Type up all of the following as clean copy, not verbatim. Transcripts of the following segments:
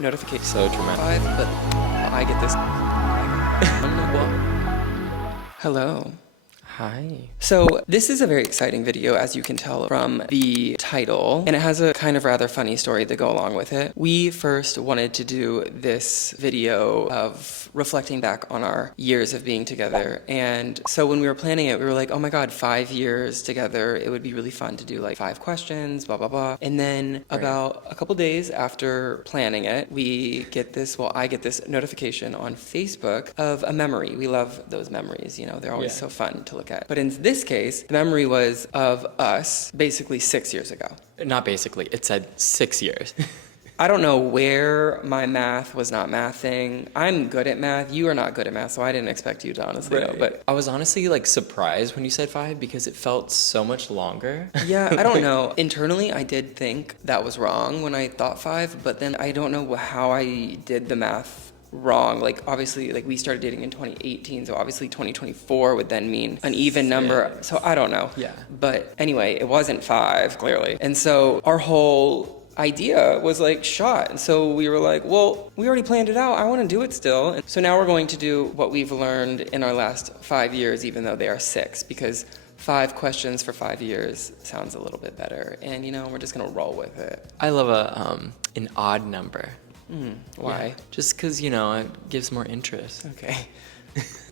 notification. So dramatic. 5, but I get this. Hello. Hi. So this is a very exciting video, as you can tell from the title, and it has a kind of rather funny story to go along with it. We first wanted to do this video of reflecting back on our years of being together, and so when we were planning it, we were like, oh my god, 5 years together, it would be really fun to do like 5 questions, blah blah blah. And then about a couple days after planning it, I get this notification on Facebook of a memory. We love those memories, you know, they're always so fun to look at. But in this case, the memory was of us basically 6 years ago. Not basically, it said 6 years. I don't know where my math was not mathing. I'm good at math. You are not good at math, so I didn't expect you to honestly know. But I was honestly like surprised when you said 5 because it felt so much longer. yeah, I don't know. Internally, I did think that was wrong when I thought 5, but then I don't know how I did the math wrong. Like obviously, like we started dating in 2018, so obviously 2024 would then mean an even number. So I don't know. Yeah. But anyway, it wasn't 5 clearly, and so our whole idea was like shot. And so we were like, well, we already planned it out. I want to do it still. And so now we're going to do what we've learned in our last 5 years, even though they are 6, because 5 questions for 5 years sounds a little bit better. And you know, we're just gonna roll with it. I love an odd number. Why? Yeah, just because, you know, it gives more interest. Okay.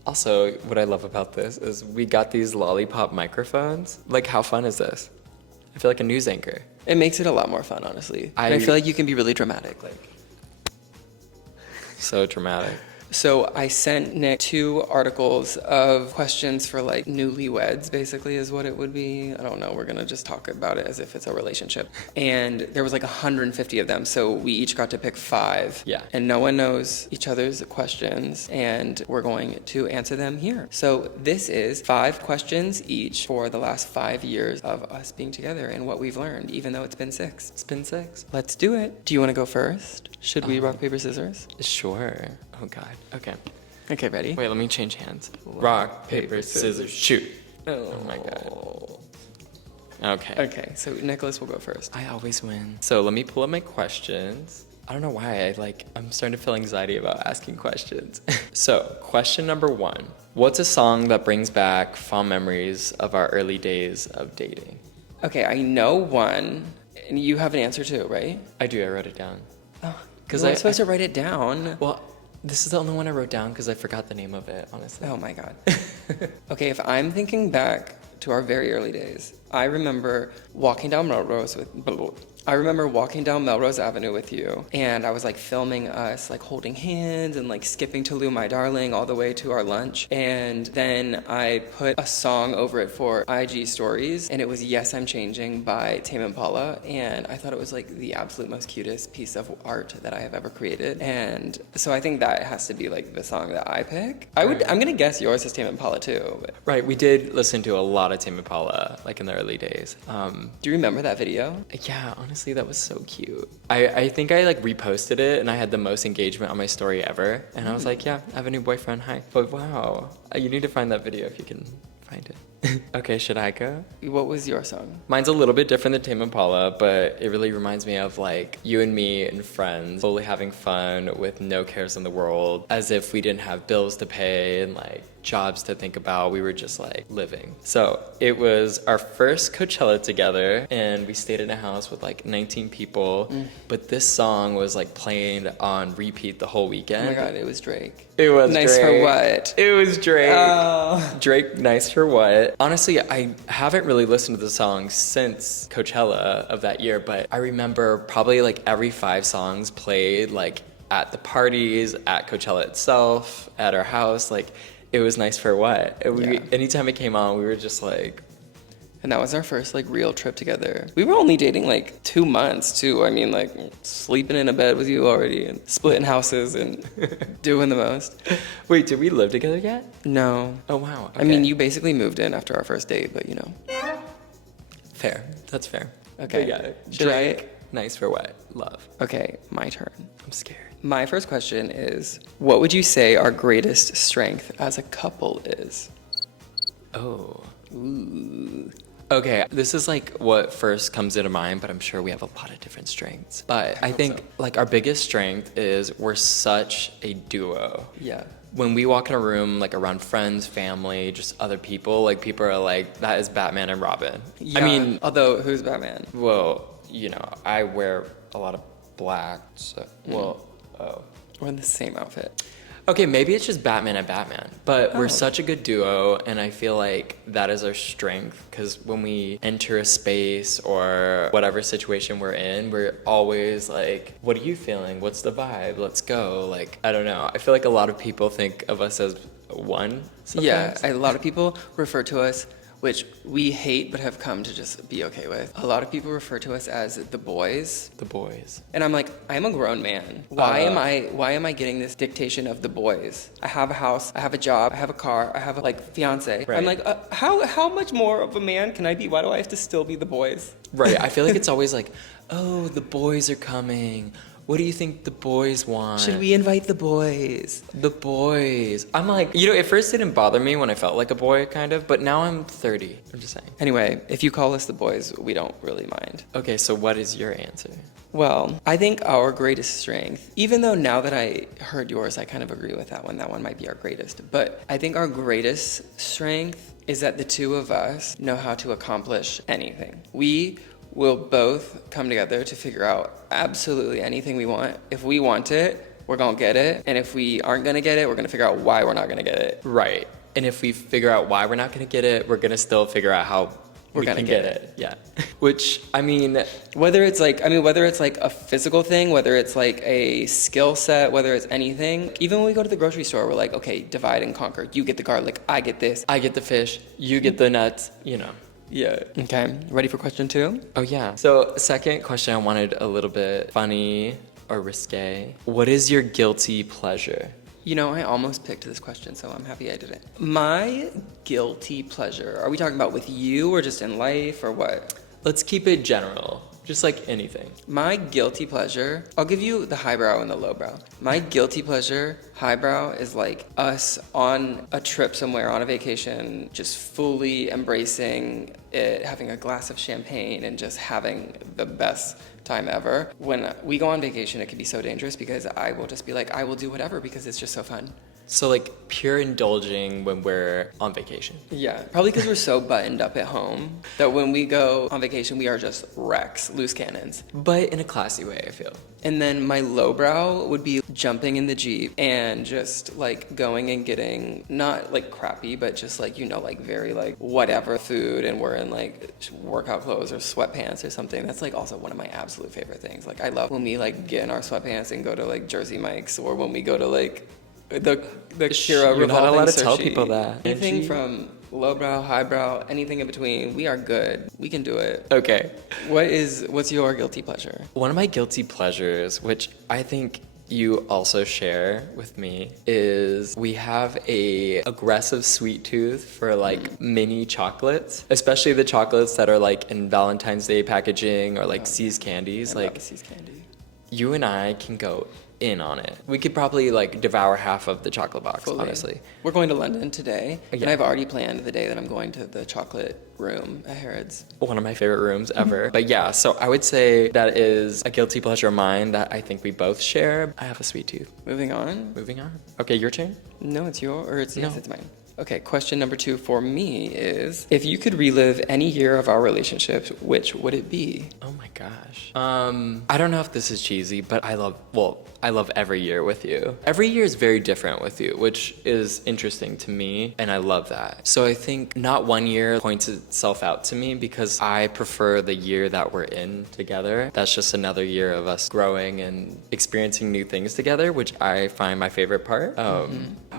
Also, what I love about this is we got these lollipop microphones. Like, how fun is this? I feel like a news anchor. It makes it a lot more fun, honestly. I feel like you can be really dramatic. Like, so dramatic. so I sent Nick 2 articles of questions for like newlyweds, basically is what it would be. I don't know. We're going to just talk about it as if it's a relationship. And there was like 150 of them. So we each got to pick 5. Yeah. And no one knows each other's questions. And we're going to answer them here. So this is 5 questions each for the last 5 years of us being together and what we've learned, even though it's been 6. It's been 6. Let's do it. Do you want to go first? Should we rock, paper, scissors? Sure. Oh, God. Okay. Okay, ready? Wait, let me change hands. Rock, paper, scissors, shoot. Oh my God. Okay. Okay, so Nicholas will go first. I always win. So let me pull up my questions. I don't know why I'm starting to feel anxiety about asking questions. So, question number 1. What's a song that brings back fond memories of our early days of dating? Okay, I know one, and you have an answer too, right? I do, I wrote it down. Oh, because I'm supposed to write it down. Well, this is the only one I wrote down because I forgot the name of it, honestly. Oh my God. Okay, if I'm thinking back to our very early days, I remember walking down Melrose Avenue with you, and I was like filming us like holding hands and like skipping to Lou My Darling all the way to our lunch, and then I put a song over it for IG stories, and it was Yes I'm Changing by Tame Impala, and I thought it was like the absolute most cutest piece of art that I have ever created, and so I think that has to be like the song that I pick. I'm gonna guess yours is Tame Impala too. But. Right, we did listen to a lot of Tame Impala like in the early days. Do you remember that video? Yeah, honestly, that was so cute. I think I like reposted it and I had the most engagement on my story ever. And I was like, yeah, I have a new boyfriend, hi. But wow, you need to find that video if you can find it. Okay, should I go? What was your song? Mine's a little bit different than Tame Impala, but it really reminds me of like you and me and friends fully having fun with no cares in the world, as if we didn't have bills to pay and like jobs to think about. We were just like living. So it was our first Coachella together, and we stayed in a house with like 19 people. But this song was like playing on repeat the whole weekend. Oh my God, it was Drake. It was Nice Drake. for What? It was Drake. Oh. Drake, Nice for What? Honestly, I haven't really listened to the song since Coachella of that year, but I remember probably like every 5 songs played like at the parties, at Coachella itself, at our house. Like, it was Nice for What? Anytime it came on, we were just like... And that was our first like real trip together. We were only dating like 2 months too. I mean, like sleeping in a bed with you already and splitting houses and doing the most. Wait, did we live together yet? No. Oh, wow. Okay. I mean, you basically moved in after our first date, but you know. Fair. That's fair. Okay. But yeah, Should Drake, Nice for What? Love. Okay, my turn. I'm scared. My first question is, what would you say our greatest strength as a couple is? Oh. Ooh. Okay, this is like what first comes into mind, but I'm sure we have a lot of different strengths. But I think like our biggest strength is we're such a duo. Yeah. When we walk in a room, like around friends, family, just other people, like people are like, that is Batman and Robin. Yeah. I mean, although who's Batman? well, you know, I wear a lot of black, so, We're in the same outfit. Okay, maybe it's just Batman and Batman, but Oh. we're such a good duo, and I feel like that is our strength, because when we enter a space or whatever situation we're in, we're always like, what are you feeling? What's the vibe? Let's go. Like, I don't know. I feel like a lot of people think of us as one sometimes. Yeah, a lot of people refer to us, which we hate but have come to just be okay with. A lot of people refer to us as the boys. The boys. And I'm like, I'm a grown man. Why am I getting this dictation of the boys? I have a house, I have a job, I have a car, I have a fiance. Right. I'm like, how much more of a man can I be? Why do I have to still be the boys? Right. I feel like it's always like, oh, the boys are coming. What do you think the boys want? Should we invite the boys? The boys. I'm like, you know, it first didn't bother me when I felt like a boy, kind of, but now I'm 30. I'm just saying. Anyway, if you call us the boys, we don't really mind. Okay, so what is your answer? Well, I think our greatest strength, even though now that I heard yours, I kind of agree with that one. That one might be our greatest. But I think our greatest strength is that the two of us know how to accomplish anything. We will both come together to figure out absolutely anything we want. If we want it, we're gonna get it. And if we aren't gonna get it, we're gonna figure out why we're not gonna get it. Right. And if we figure out why we're not going to get it, we're going to still figure out how We're we gonna can get it. Yeah. Which, I mean, Whether it's like a physical thing, whether it's like a skill set, whether it's anything. Even when we go to the grocery store, we're like, okay, divide and conquer. You get the garlic, I get this. I get the fish, you get the nuts, you know. Yeah. Okay, ready for question 2? Oh, yeah. So, second question, I wanted a little bit funny or risque. What is your guilty pleasure? You know, I almost picked this question, so I'm happy I didn't. My guilty pleasure, are we talking about with you or just in life or what? Let's keep it general, just like anything. My guilty pleasure, I'll give you the highbrow and the lowbrow. My guilty pleasure, highbrow, is like us on a trip somewhere, on a vacation, just fully embracing it, having a glass of champagne and just having the best time ever. When we go on vacation, it can be so dangerous because I will just be like, I will do whatever because it's just so fun. So, like, pure indulging when we're on vacation. Yeah, probably because we're so buttoned up at home that when we go on vacation, we are just wrecks, loose cannons. But in a classy way, I feel. And then my lowbrow would be jumping in the Jeep and just like going and getting, not like crappy, but just like, you know, like very like whatever food, and we're in like workout clothes or sweatpants or something. That's like also one of my absolute favorite things. Like I love when we like get in our sweatpants and go to like Jersey Mike's, or when we go to like the Kira You're not revolving allowed to tell sushi. people that. Anything from lowbrow, highbrow, anything in between, we are good. We can do it. Okay. What's your guilty pleasure? One of my guilty pleasures, which I think you also share with me, is we have a aggressive sweet tooth for like mini chocolates, especially the chocolates that are like in Valentine's Day packaging or like C's candies. I Like love C's candy. you and I can go in on it. We could probably like devour half of the chocolate box, Fully. honestly. We're going to London today, and Yeah. I've already planned the day that I'm going to the chocolate room at Harrods. One of my favorite rooms ever. But yeah, so I would say that is a guilty pleasure of mine that I think we both share. I have a sweet tooth. Moving on. Moving on. Okay, your turn. No, it's your, or it's, yes, No. it's mine. Okay, question number 2 for me is, if you could relive any year of our relationship, which would it be? Oh my gosh. I don't know if this is cheesy, but I love every year with you. Every year is very different with you, which is interesting to me, and I love that. So I think not one year points itself out to me because I prefer the year that we're in together. That's just another year of us growing and experiencing new things together, which I find my favorite part. How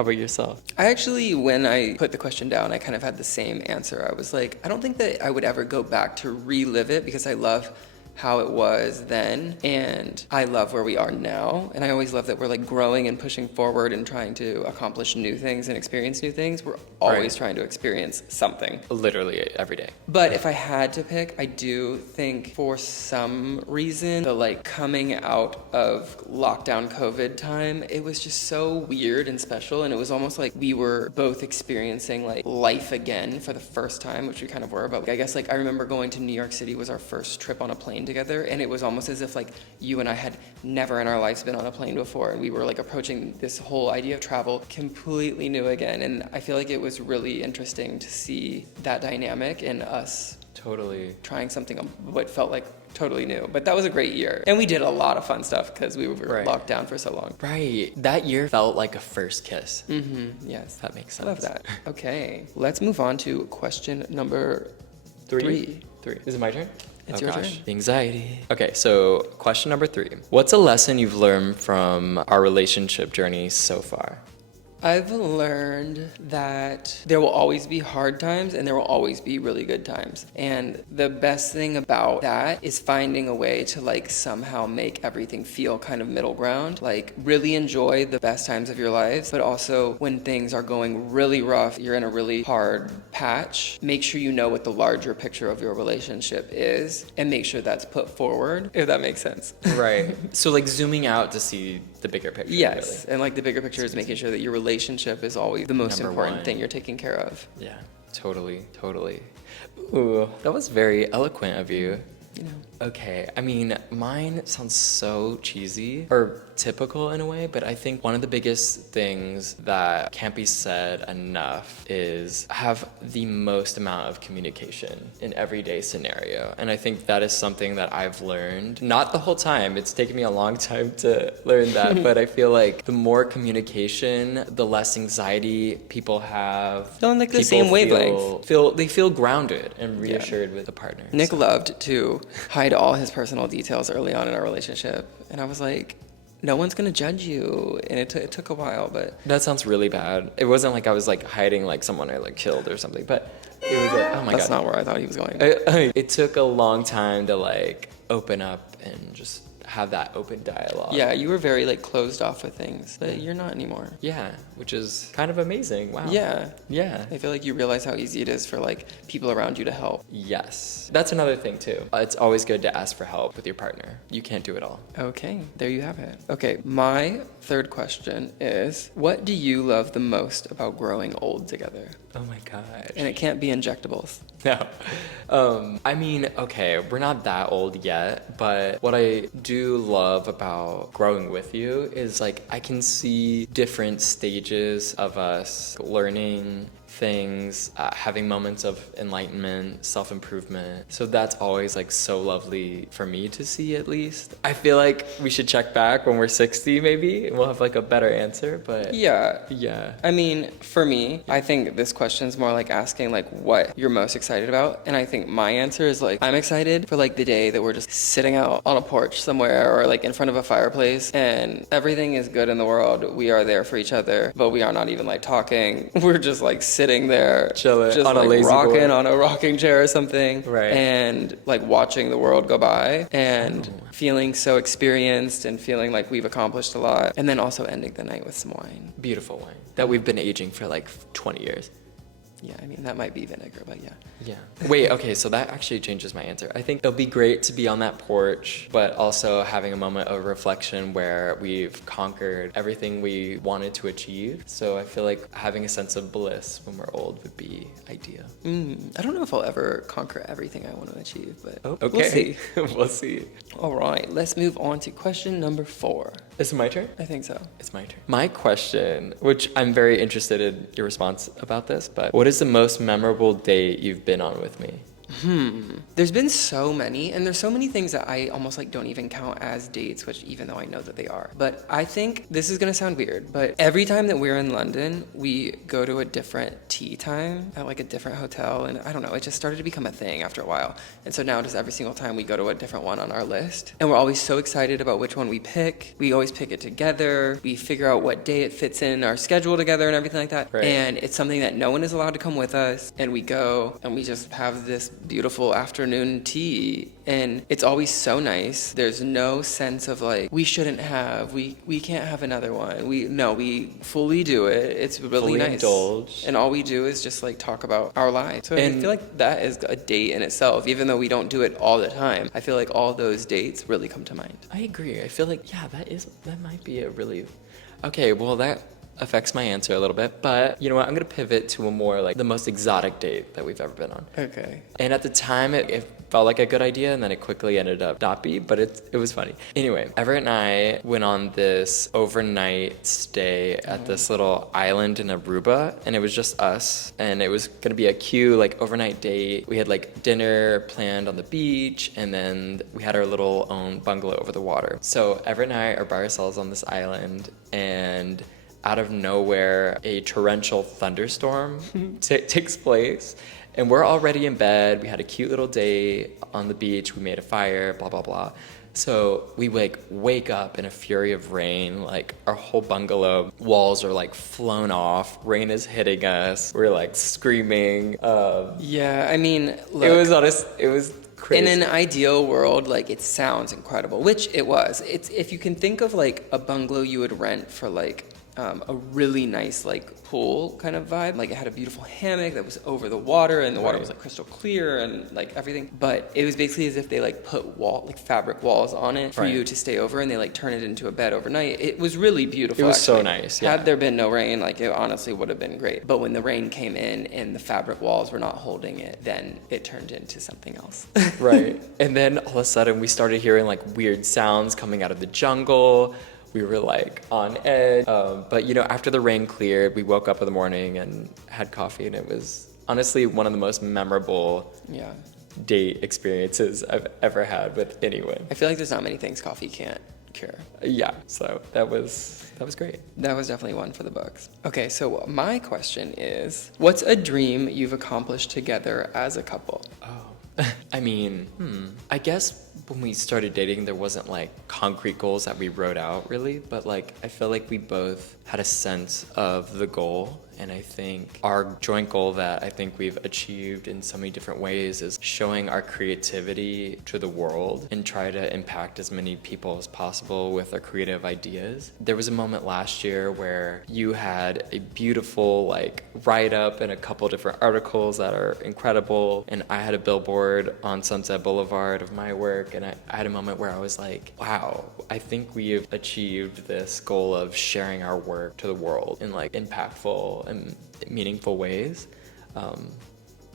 about yourself? I actually, when I put the question down, I kind of had the same answer. I was like, I don't think that I would ever go back to relive it because I love how it was then, and I love where we are now. And I always love that we're like growing and pushing forward and trying to accomplish new things and experience new things. We're always trying to experience something. Literally every day. But if I had to pick, I do think for some reason, the like coming out of lockdown COVID time, it was just so weird and special. And it was almost like we were both experiencing like life again for the first time, which we kind of were. But I guess like I remember going to New York City was our first trip on a plane together. And it was almost as if like you and I had never in our lives been on a plane before. And we were like approaching this whole idea of travel completely new again. And I feel like it was really interesting to see that dynamic in us Totally. trying something what felt like totally new. But that was a great year. And we did a lot of fun stuff because we were locked down for so long. Right. That year felt like a first kiss. Yes. That makes sense. I love that. Okay. Let's move on to question number three. Is it my turn? It's your turn. The anxiety. Okay, so question number 3. What's a lesson you've learned from our relationship journey so far? I've learned that there will always be hard times and there will always be really good times. And the best thing about that is finding a way to like somehow make everything feel kind of middle ground. Like really enjoy the best times of your life, but also when things are going really rough, you're in a really hard patch, make sure you know what the larger picture of your relationship is and make sure that's put forward, if that makes sense. Right. So like zooming out to see the bigger picture. Yes, really. and like the bigger picture is making sure that your relationship is always the most Number important one. thing you're taking care of. Yeah, totally. Ooh, that was very eloquent of you. You know. Okay, I mean, mine sounds so cheesy or typical in a way, but I think one of the biggest things that can't be said enough is have the most amount of communication in everyday scenario. And I think that is something that I've learned, not the whole time, it's taken me a long time to learn that, but I feel like the more communication, the less anxiety people have. Feeling like the People same wavelength. They feel grounded and reassured with the partner. Nick so. loved to hide all his personal details early on in our relationship. And I was like, no one's going to judge you. And it took a while, but... That sounds really bad. It wasn't like I was like hiding like someone I like killed or something, but it was like, oh my That's God. not where I thought he was going. It took a long time to like open up and just have that open dialogue. Yeah, you were very like closed off with things, but you're not anymore. Yeah, which is kind of amazing. Wow. Yeah. Yeah. I feel like you realize how easy it is for like people around you to help. Yes. That's another thing too. It's always good to ask for help with your partner. You can't do it all. Okay, there you have it. Okay, my third question is, what do you love the most about growing old together? Oh my gosh. And it can't be injectables. No. I mean, okay, we're not that old yet, but what I do love about growing with you is like I can see different stages of us learning things, having moments of enlightenment, self-improvement. So that's always like so lovely for me to see, at least. I feel like we should check back when we're 60 maybe and we'll have like a better answer, but yeah. I mean, for me, I think this question's more like asking like what you're most excited about. And I think my answer is like, I'm excited for like the day that we're just sitting out on a porch somewhere or like in front of a fireplace and everything is good in the world. We are there for each other, but we are not even like talking. We're just like sitting there, chilling just on like a lazy rocking boy. on a rocking chair or something, right? And like watching the world go by and feeling so experienced and feeling like we've accomplished a lot, and then also ending the night with some wine. Beautiful wine that we've been aging for like 20 years. Yeah, I mean, that might be vinegar, but yeah. Yeah. Wait, okay, so that actually changes my answer. I think it'll be great to be on that porch, but also having a moment of reflection where we've conquered everything we wanted to achieve. So I feel like having a sense of bliss when we're old would be ideal. I don't know if I'll ever conquer everything I want to achieve, but Okay. we'll see. We'll see. All right, let's move on to question number 4. Is it my turn? I think so. It's my turn. My question, which I'm very interested in your response about this, but what is the most memorable date you've been on with me? There's been so many, and there's so many things that I almost like don't even count as dates, which even though I know that they are. But I think this is gonna sound weird, but every time that we're in London, we go to a different tea time at like a different hotel, and I don't know, it just started to become a thing after a while. And so now just every single time we go to a different one on our list, and we're always so excited about which one we pick. We always pick it together. We figure out what day it fits in our schedule together and everything like that. Right. And it's something that no one is allowed to come with us, and we go and we just have this beautiful afternoon tea, and it's always so nice. There's no sense of like we shouldn't have, we can't have another one. We fully do it. It's really Fully nice. indulge. And all we do is just like talk about our lives. So I And- feel like that is a date in itself, even though we don't do it all the time. I feel like all those dates really come to mind. I agree. I feel like, yeah, that might be a really... Okay, well, that affects my answer a little bit, but you know what? I'm gonna pivot to a more like the most exotic date that we've ever been on. Okay. And at the time, it felt like a good idea, and then it quickly ended up not be, but it was funny. Anyway, Everett and I went on this overnight stay at this little island in Aruba, and it was just us, and it was gonna be a cute like overnight date. We had like dinner planned on the beach, and then we had our little own bungalow over the water. So Everett and I are by ourselves on this island, and out of nowhere, a torrential thunderstorm takes place. And we're already in bed. We had a cute little day on the beach. We made a fire, blah, blah, blah. So we like wake up in a fury of rain. Like our whole bungalow walls are like flown off. Rain is hitting us. We're like screaming. Yeah, I mean, look, It was crazy. in an ideal world, like it sounds incredible, which it was. It's if you can think of like a bungalow you would rent for like a really nice like pool kind of vibe. Like it had a beautiful hammock that was over the water, and the water was like crystal clear and like everything. But it was basically as if they like put fabric walls on it for you to stay over, and they like turn it into a bed overnight. It was really beautiful. It was actually. so nice. Yeah. Had there been no rain, like it honestly would have been great. But when the rain came in and the fabric walls were not holding it, then it turned into something else. Right. And then all of a sudden we started hearing like weird sounds coming out of the jungle. We were like on edge. But you know, after the rain cleared, we woke up in the morning and had coffee, and it was honestly one of the most memorable date experiences I've ever had with anyone. I feel like there's not many things coffee can't cure. Yeah, so that was great. That was definitely one for the books. Okay, so my question is, what's a dream you've accomplished together as a couple? Oh, I mean, I guess when we started dating, there wasn't like concrete goals that we wrote out really, but like I feel like we both had a sense of the goal. And I think our joint goal that I think we've achieved in so many different ways is showing our creativity to the world and try to impact as many people as possible with our creative ideas. There was a moment last year where you had a beautiful like write-up and a couple different articles that are incredible, and I had a billboard on Sunset Boulevard of my work, and I had a moment where I was like, wow, I think we have achieved this goal of sharing our work to the world in like impactful and meaningful ways.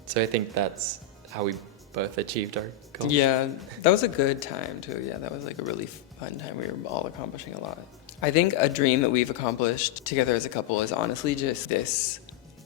So I think that's how we both achieved our goals. Yeah, that was a good time too. Yeah, that was like a really fun time. We were all accomplishing a lot. I think a dream that we've accomplished together as a couple is honestly just this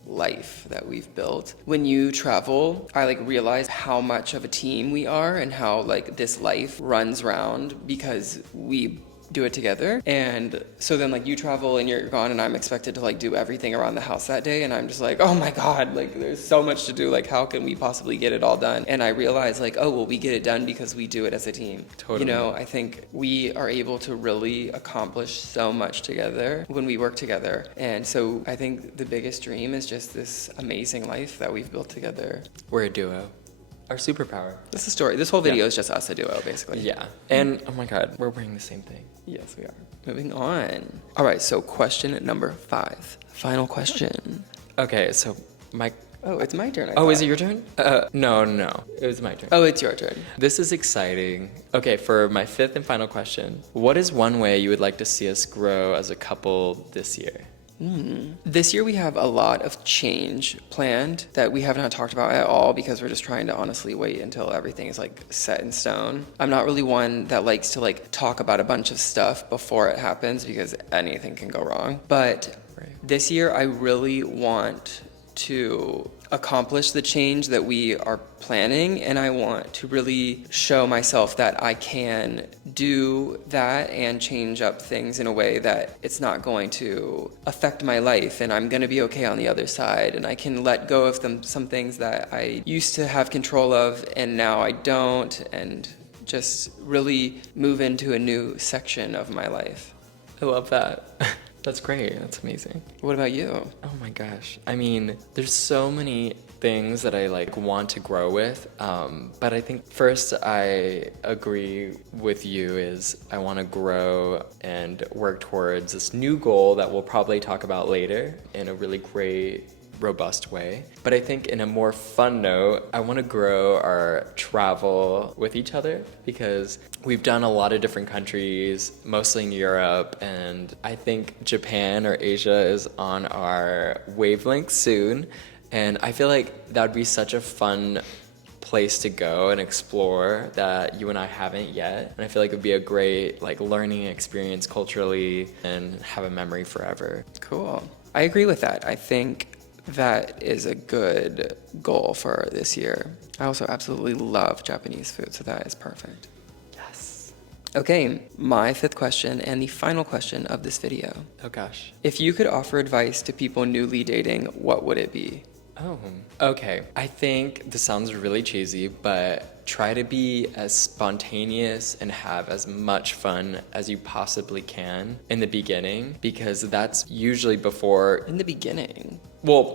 life that we've built. When you travel, I like realize how much of a team we are and how like this life runs round because we do it together. And so then like you travel and you're gone, and I'm expected to like do everything around the house that day, and I'm just like, oh my god, like there's so much to do, like how can we possibly get it all done? And I realize like, oh well, we get it done because we do it as a team. Totally. You know, I think we are able to really accomplish so much together when we work together. And so I think the biggest dream is just this amazing life that we've built together. We're a duo. Our superpower. That's the story. This whole video is just us a duo, basically. Yeah. And oh my god, we're wearing the same thing. Yes, we are. Moving on. All right, so question number 5. Final question. Okay, so Oh, it's my turn. is it your turn? No. It was my turn. Oh, it's your turn. This is exciting. Okay, for my 5th and final question, what is one way you would like to see us grow as a couple this year? This year we have a lot of change planned that we have not talked about at all because we're just trying to honestly wait until everything is like set in stone. I'm not really one that likes to like talk about a bunch of stuff before it happens because anything can go wrong. But this year I really want to accomplish the change that we are planning, and I want to really show myself that I can do that and change up things in a way that it's not going to affect my life, and I'm going to be okay on the other side, and I can let go of some things that I used to have control of and now I don't, and just really move into a new section of my life. I love that. That's great. That's amazing. What about you? Oh my gosh. I mean, there's so many things that I like want to grow with. But I think first I agree with you is I want to grow and work towards this new goal that we'll probably talk about later in a really great, robust way. But I think in a more fun note, I want to grow our travel with each other because we've done a lot of different countries, mostly in Europe, and I think Japan or Asia is on our wavelength soon. And I feel like that would be such a fun place to go and explore that you and I haven't yet. And I feel like it would be a great like learning experience culturally and have a memory forever. Cool. I agree with that. I think that is a good goal for this year. I also absolutely love Japanese food, so that is perfect. Yes. Okay, my fifth question and the final question of this video. Oh gosh. If you could offer advice to people newly dating, what would it be? Oh, okay. I think this sounds really cheesy, but try to be as spontaneous and have as much fun as you possibly can in the beginning, because that's usually before. In the beginning? Well,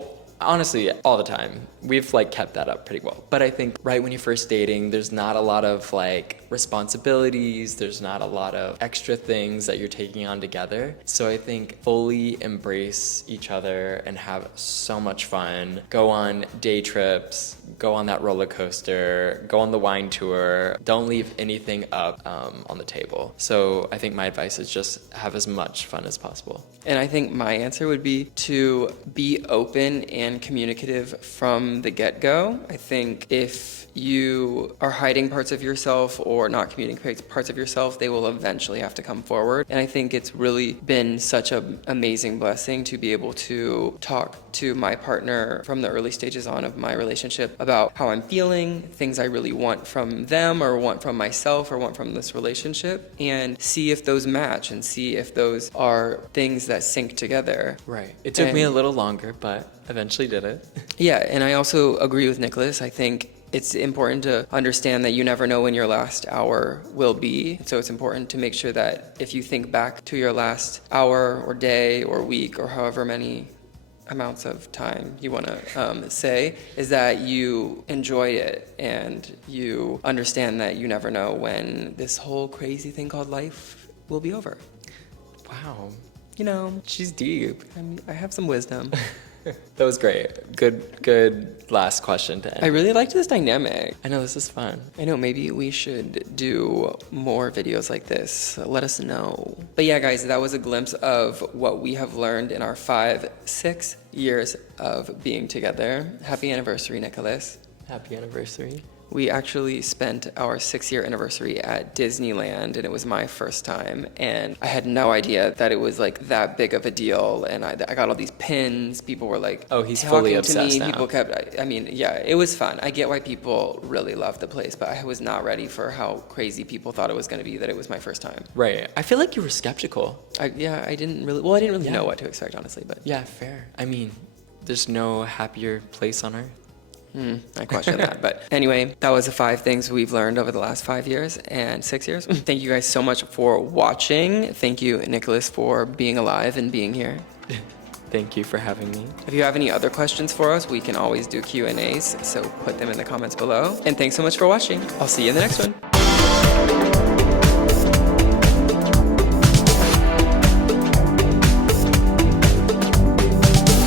honestly, all the time. We've like kept that up pretty well. But I think right when you're first dating, there's not a lot of like responsibilities. There's not a lot of extra things that you're taking on together. So I think fully embrace each other and have so much fun. Go on day trips, go on that roller coaster, go on the wine tour. Don't leave anything up on the table. So I think my advice is just have as much fun as possible. And I think my answer would be to be open and communicative from the get-go. I think if you are hiding parts of yourself or not communicating parts of yourself, they will eventually have to come forward. And I think it's really been such an amazing blessing to be able to talk to my partner from the early stages on of my relationship about how I'm feeling, things I really want from them or want from myself or want from this relationship, and see if those match and see if those are things that sync together. Right. It took me a little longer, but eventually did it. Yeah, and I also agree with Nicholas. I think it's important to understand that you never know when your last hour will be. So it's important to make sure that if you think back to your last hour or day or week or however many amounts of time you want to say, is that you enjoy it and you understand that you never know when this whole crazy thing called life will be over. Wow. You know, She's deep. I have some wisdom. That was great. Good last question to end. I really liked this dynamic. I know, this is fun. I know, maybe we should do more videos like this. Let us know. But yeah, guys, that was a glimpse of what we have learned in our 6 years of being together. Happy anniversary, Nicholas. Happy anniversary. We actually spent our 6-year anniversary at Disneyland, and it was my first time. And I had no idea that it was like that big of a deal. And I got all these pins. People were like, oh, he's talking fully to obsessed me. now. People kept, I mean, yeah, it was fun. I get why people really love the place, but I was not ready for how crazy people thought it was going to be that it was my first time. Right. I feel like you were skeptical. I didn't really know what to expect, honestly. But yeah, fair. I mean, there's no happier place on earth. I question that. But anyway, that was the 5 things we've learned over the last 5 years and 6 years. Thank you guys so much for watching. Thank you, Nicholas, for being alive and being here. Thank you for having me. If you have any other questions for us, we can always do Q&As, so put them in the comments below. And thanks so much for watching. I'll see you in the next one.